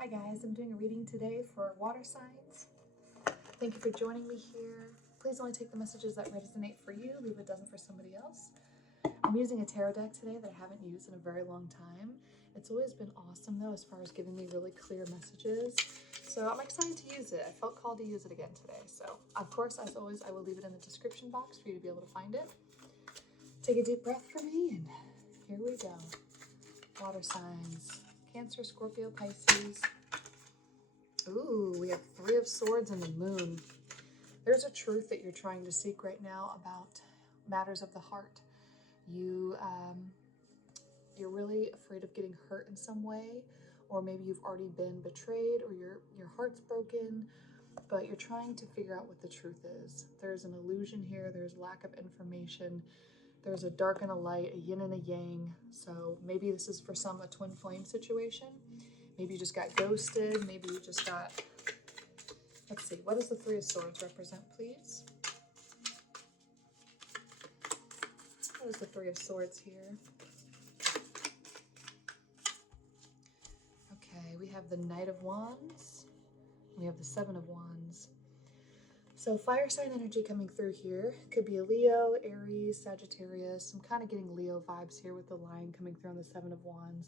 Hi guys, I'm doing a reading today for water signs. Thank you for joining me here. Please only take the messages that resonate for you, leave a dozen for somebody else. I'm using a tarot deck today that I haven't used in a very long time. It's always been awesome though as far as giving me really clear messages. So I'm excited to use it. I felt called to use it again today. So of course, as always, I will leave it in the description box for you to be able to find it. Take a deep breath for me and here we go. Water signs. Cancer, Scorpio, Pisces. Ooh, we have Three of Swords and the Moon. There's a truth that you're trying to seek right now about matters of the heart. You're really afraid of getting hurt in some way, or maybe you've already been betrayed, or your heart's broken, but you're trying to figure out what the truth is. There's an illusion here. There's lack of information. There's a dark and a light, a yin and a yang. So maybe this is for some a twin flame situation. Maybe you just got ghosted. Maybe you just got, let's see, what does the Three of Swords represent, please? What is the Three of Swords here? Okay, we have the Knight of Wands. We have the Seven of Wands. So fire sign energy coming through here. Could be a Leo, Aries, Sagittarius. I'm kind of getting Leo vibes here with the Lion coming through on the Seven of Wands.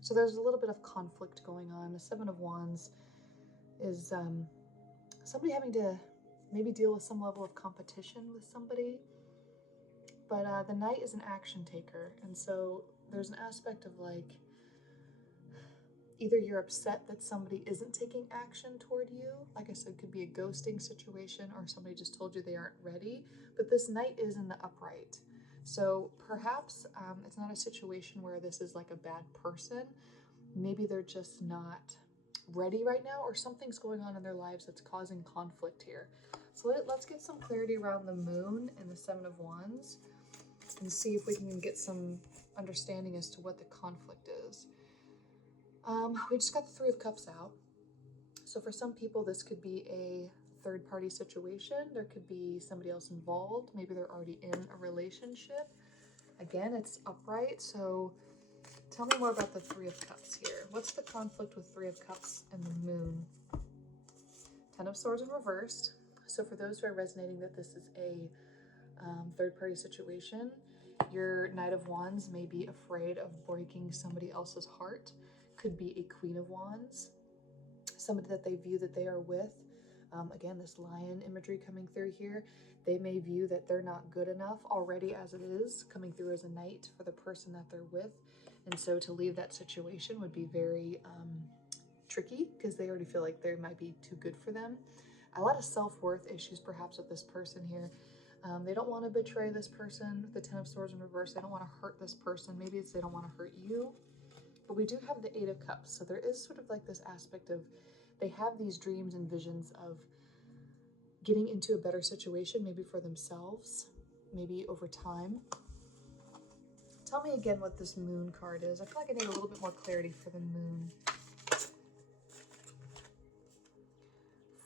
So there's a little bit of conflict going on. The Seven of Wands is somebody having to maybe deal with some level of competition with somebody. But the Knight is an action taker. And so there's an aspect of like, either you're upset that somebody isn't taking action toward you. Like I said, could be a ghosting situation or somebody just told you they aren't ready. But this Knight is in the upright. So perhaps it's not a situation where this is like a bad person. Maybe they're just not ready right now, or something's going on in their lives that's causing conflict here. So let's get some clarity around the Moon and the Seven of Wands and see if we can get some understanding as to what the conflict is. We just got the Three of Cups out. So for some people, this could be a third-party situation. There could be somebody else involved. Maybe they're already in a relationship. Again, it's upright. So tell me more about the Three of Cups here. What's the conflict with Three of Cups and the Moon? Ten of Swords in reversed. So for those who are resonating that this is a third-party situation, your Knight of Wands may be afraid of breaking somebody else's heart. Could be a Queen of Wands, somebody that they view that they are with. Again, this lion imagery coming through here. They may view that they're not good enough already as it is, coming through as a knight for the person that they're with. And so to leave that situation would be very tricky because they already feel like they might be too good for them. A lot of self-worth issues perhaps with this person here. They don't want to betray this person. The Ten of Swords in reverse. They don't want to hurt this person. Maybe it's they don't want to hurt you. But we do have the Eight of Cups. So there is sort of like this aspect of they have these dreams and visions of getting into a better situation, maybe for themselves, maybe over time. Tell me again what this Moon card is. I feel like I need a little bit more clarity for the Moon.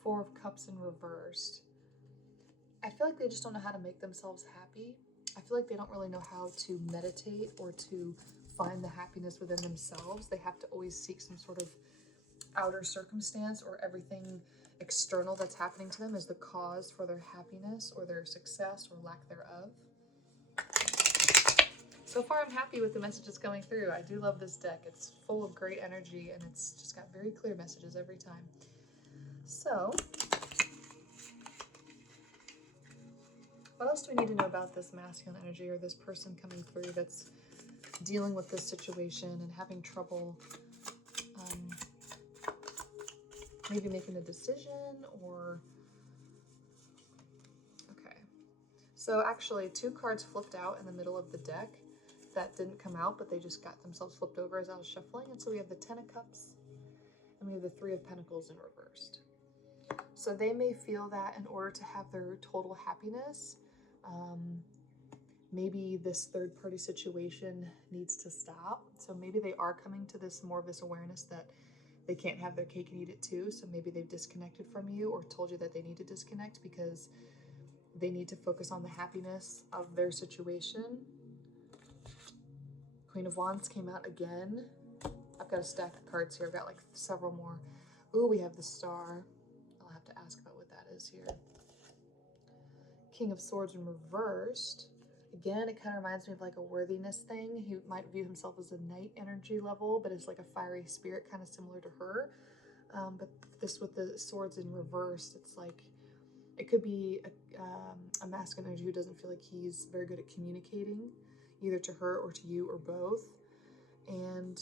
Four of Cups in reversed. I feel like they just don't know how to make themselves happy. I feel like they don't really know how to meditate or to find the happiness within themselves. They have to always seek some sort of outer circumstance or everything external that's happening to them is the cause for their happiness or their success or lack thereof. So far, I'm happy with the messages coming through. I do love this deck. It's full of great energy and it's just got very clear messages every time. So, what else do we need to know about this masculine energy or this person coming through that's dealing with this situation and having trouble maybe making a decision or... Okay. So actually, two cards flipped out in the middle of the deck that didn't come out, but they just got themselves flipped over as I was shuffling. And so we have the Ten of Cups and we have the Three of Pentacles in reversed. So they may feel that in order to have their total happiness, maybe this third-party situation needs to stop. So maybe they are coming to this more of this awareness that they can't have their cake and eat it too. So maybe they've disconnected from you or told you that they need to disconnect because they need to focus on the happiness of their situation. Queen of Wands came out again. I've got a stack of cards here. I've got like several more. Ooh, we have the Star. I'll have to ask about what that is here. King of Swords in reversed. Again, it kind of reminds me of like a worthiness thing. He might view himself as a knight energy level, but it's like a fiery spirit, kind of similar to her. But this with the swords in reverse, it's like, it could be a masculine energy who doesn't feel like he's very good at communicating, either to her or to you or both. And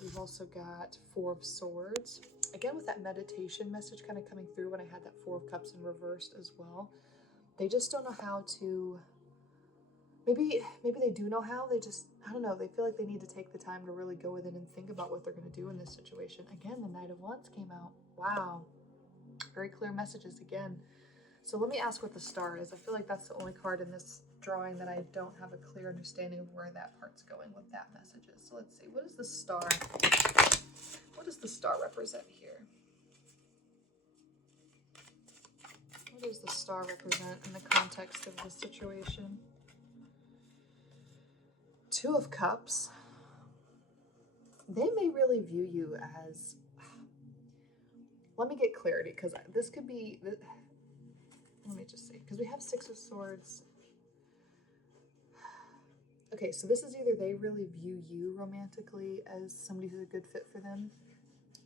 we've also got Four of Swords. Again, with that meditation message kind of coming through when I had that Four of Cups in reversed as well. They just don't know how to, maybe they do know how, they just, I don't know, they feel like they need to take the time to really go within and think about what they're going to do in this situation. Again, the Knight of Wands came out. Wow. Very clear messages again. So let me ask what the Star is. I feel like that's the only card in this drawing that I don't have a clear understanding of where that part's going, what that message is. So let's see, what is the Star? What does the Star represent here? What does the Star represent in the context of this situation? Two of Cups. They may really view you as, let me get clarity, because this could be, let me just see, because we have Six of Swords. Okay, so this is either they really view you romantically as somebody who's a good fit for them,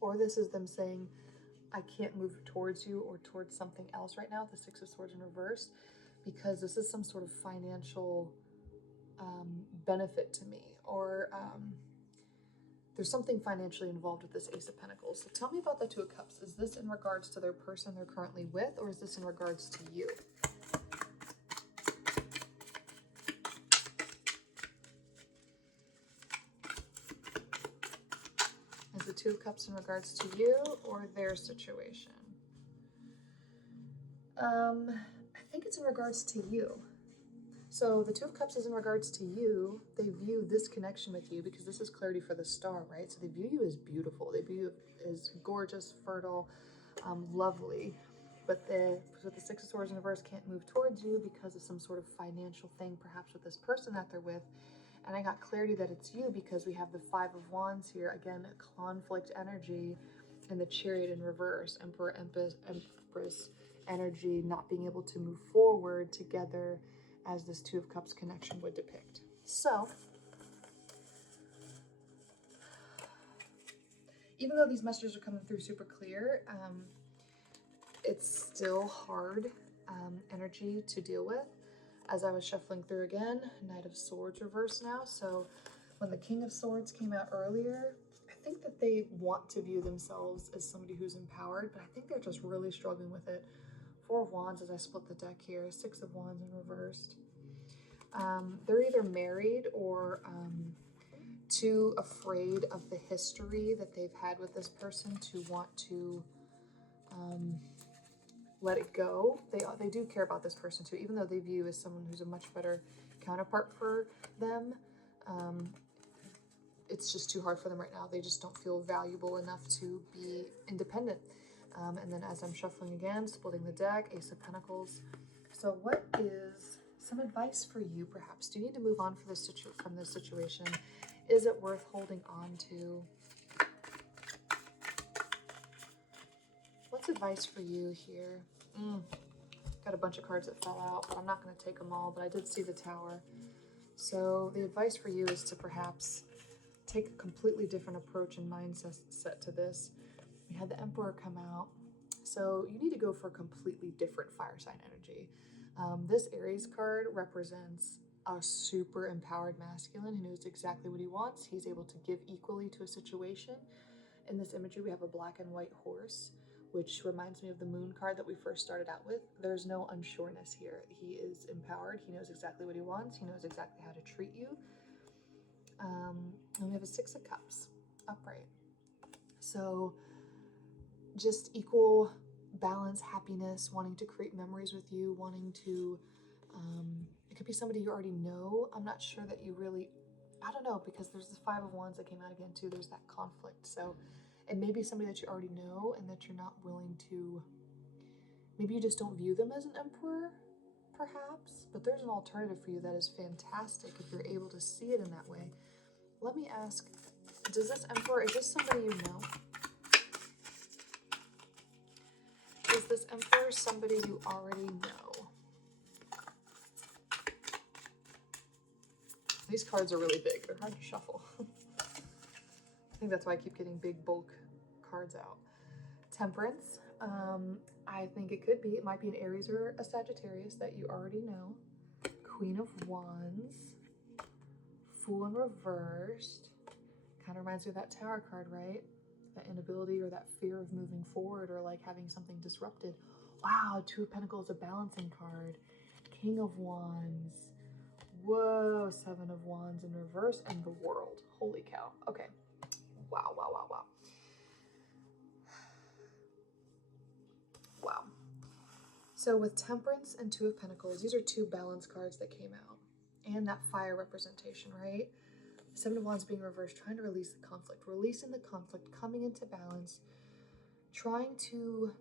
or this is them saying, I can't move towards you or towards something else right now, the Six of Swords in reverse, because this is some sort of financial benefit to me, or there's something financially involved with this Ace of Pentacles. So tell me about the Two of Cups. Is this in regards to their person they're currently with, or is this in regards to you? Is the Two of Cups in regards to you or their situation? I think it's in regards to you. So the Two of Cups is in regards to you. They view this connection with you, because this is clarity for the Star, right? So they view you as beautiful. They view you as gorgeous, fertile, lovely. But with the Six of Swords in reverse, can't move towards you because of some sort of financial thing, perhaps with this person that they're with. And I got clarity that it's you because we have the Five of Wands here. Again, a conflict energy, and the Chariot in reverse. Emperor, Empress energy, not being able to move forward together as this Two of Cups connection would depict. So, even though these messages are coming through super clear, it's still hard energy to deal with. As I was shuffling through again, Knight of Swords reverse now. So when the King of Swords came out earlier, I think that they want to view themselves as somebody who's empowered, but I think they're just really struggling with it. Four of Wands as I split the deck here, Six of Wands in reversed. They're either married or too afraid of the history that they've had with this person to want to let it go. They do care about this person too, even though they view you as someone who's a much better counterpart for them. It's just too hard for them right now. They just don't feel valuable enough to be independent. And then as I'm shuffling again, splitting the deck, Ace of Pentacles. So what is some advice for you, perhaps? Do you need to move on from this situation? Is it worth holding on to? What's advice for you here? Got a bunch of cards that fell out, but I'm not going to take them all, but I did see the Tower. So the advice for you is to perhaps take a completely different approach and mindset to this. We had the Emperor come out. So you need to go for a completely different fire sign energy. This Aries card represents a super empowered masculine who knows exactly what he wants. He's able to give equally to a situation. In this imagery, we have a black and white horse, which reminds me of the Moon card that we first started out with. There's no unsureness here. He is empowered. He knows exactly what he wants. He knows exactly how to treat you. And we have a Six of Cups upright. So just equal balance, happiness, wanting to create memories with you, wanting to, it could be somebody you already know. I'm not sure that you really, I don't know, because there's the Five of Wands that came out again too. There's that conflict. So it may be somebody that you already know and that you're not willing to, maybe you just don't view them as an emperor, perhaps, but there's an alternative for you that is fantastic if you're able to see it in that way. Let me ask Does this Emperor, is this somebody you know? Is this Emperor somebody you already know? These cards are really big. They're hard to shuffle. I think that's why I keep getting big bulk cards out. Temperance. I think it could be. It might be an Aries or a Sagittarius that you already know. Queen of Wands. Fool in reversed. Kind of reminds me of that Tower card, right? That inability or that fear of moving forward or like having something disrupted. Wow, Two of Pentacles, a balancing card. King of Wands. Whoa, Seven of Wands in reverse and the World. Holy cow. Okay. Wow, wow, wow, wow. Wow. So with Temperance and Two of Pentacles, these are two balance cards that came out. And that fire representation, right? Seven of Wands being reversed, trying to release the conflict, releasing the conflict, coming into balance, trying to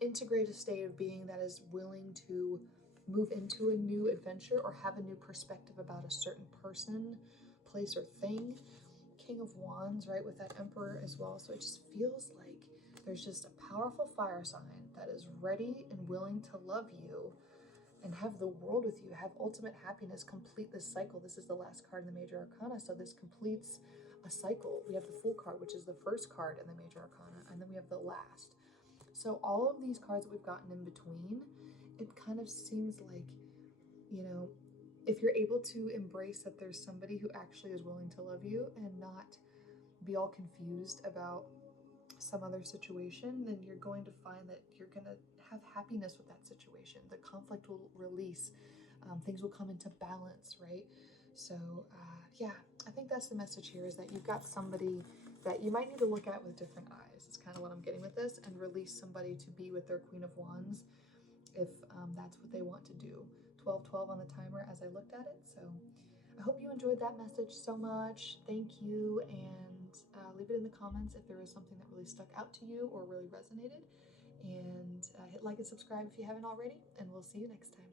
integrate a state of being that is willing to move into a new adventure or have a new perspective about a certain person, place, or thing. King of Wands, right, with that Emperor as well. So it just feels like there's just a powerful fire sign that is ready and willing to love you and have the world with you, have ultimate happiness, complete this cycle. This is the last card in the Major Arcana, so this completes a cycle. We have the Fool card, which is the first card in the Major Arcana, and then we have the last. So all of these cards that we've gotten in between, it kind of seems like, you know, if you're able to embrace that there's somebody who actually is willing to love you and not be all confused about some other situation, then you're going to find that you're going to have happiness with that situation. The conflict will release. Things will come into balance, right? So yeah, I think that's the message here, is that you've got somebody that you might need to look at with different eyes. It's kind of what I'm getting with this, and release somebody to be with their Queen of Wands if that's what they want to do. 12-12 on the timer as I looked at it. So I hope you enjoyed that message so much. Thank you, and leave it in the comments if there was something that really stuck out to you or really resonated. And hit like and subscribe if you haven't already, and we'll see you next time.